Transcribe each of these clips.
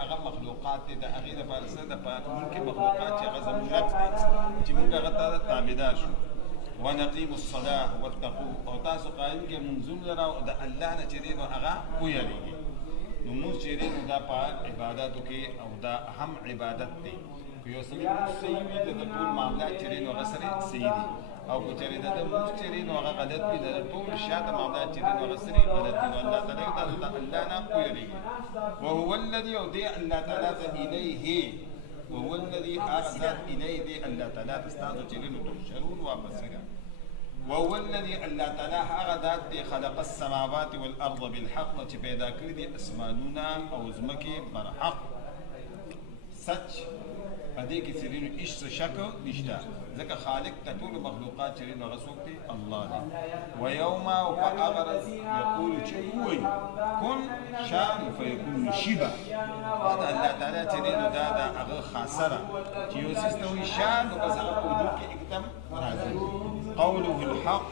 هغه مخلوقات دي د هغې دپاره څه دپاره ممکن مخلوقات چې هغه زموږ رب دی چې موږ هغه ته تابعدار شو. ونقیم الصلاة واتقوه او تاسو قایم کې منظوم لره او د الله نه چې دی نو هغه ویریږي. نو مونږ چې دی نو دا په عباداتو کې او دا هم عبادت دی. که یو سړي مونږ صحیح وي د ټول معاملات چې دی نو هغه سره صحیح دي، او که چېرې د مونږ چې دی نو هغه غلط وي د ټول شاته معاملات چې دی نو هغه سره غلط دي. نو الله تعالی تاسو د الله نه ویریږي. وهو الذي او دی الله تعالی ته الیه وهو الذي ارسل الیه دی الله تعالی تاسو چې دی نو تحشرون واپس کېږي. وهو الذي الله تعالی هغه ذات دی خلق السماوات والارض بالحق چې پیدا کړی دي اسمانونه او ځمکې برحق سچ. په دې کې چې دی هیڅ شک نشته ځکه خالق ته ټول مخلوقات چې دی نو هغه څوک دی؟ الله دی. ویوم او په هغه ورځ یقول چې ووایي کن شان فیکون شیبه. دا د الله تعالی چې دی نو دا د هغه خاصه ده چې یو څیز ته وایي شان نو بس هغه په وجود کې اقدام راځي. قوله الحق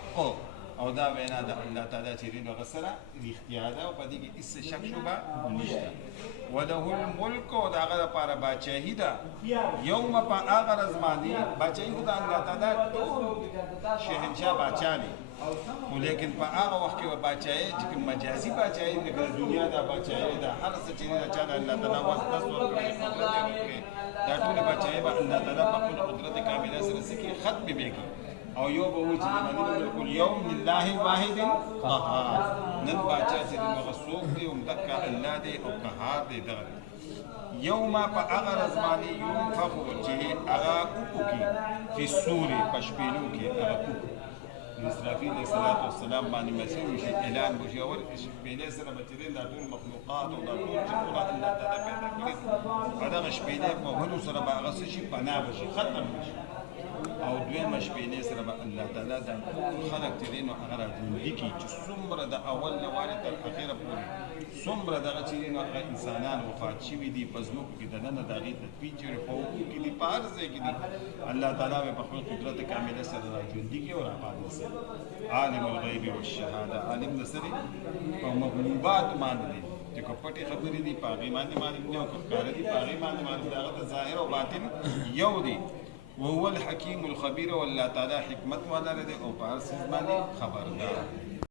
او دا وینا د الله تعالی چې دی نو هغه سره رښتیا ده او په دې کې هېڅ شک شبه نشته. وله الملک او د هغه لپاره باچاهي ده. یوم په هغه ورځ باندې باچاهي خو د الله تعالی ټول شهنشاه باچا دی، خو لیکن په هغه وخت کې به باچاهي چې کوم مجازي باچاهي لکه د دنیا دا باچاهي ده هر څه چې دی د چا د الله تعالی وس دس ورکړي قدرت یې ورکړي دا ټولې باچاهي به الله تعالی په خپل قدرت کامله سره څه کړي ختمې به کړي. او یو به وایي چې لمن الملک اليوم لله واحد قهار. نن باچا چې دی هغه څوک دی همدقه الله دی او قهار دی دغه دی. یوم په هغه ورځ باندې ينفخ چې هغه وکړي فی الصور په شپېلو کې هغه وکړي. اسرافیل علیه السلام باندې مسیح وشي اعلان وشي او شپېلې سره به چې دی دا ټول مخلوقات او دا ټول چې ټول الله تعالی پیدا کړي په دغه شپېلې په وهلو سره به هغه څه شي پناه وشي ختم وشي. او دویمه شپېلې سره به الله تعالی دا خلق چې دی نو هغه راژوندي کړي چې څومره د اول نه والې تر اخره پورې څومره دغه چې دی نو هغه انسانان وفات شوي دي په ځمکو کې دننه د هغې تدفین چېرې په اوبو کې دي په هر ځای کې دي الله تعالی به په خپل قدرت کامله سره راژوندي کړي او راپاته سي. عالم الغیب والشهاده عالم د څه دی؟ په مغلوباتو باندې دی چې که پټې خبرې دي په هغې باندې معلوم دي او که ښکاره دي په هغې باندې معلوم دي. هغه د ظاهر او باطن یو دی. وهو الحکیم الخبیر والله تعالی حکمت والا دی او په هر څه باندې خبردار دی.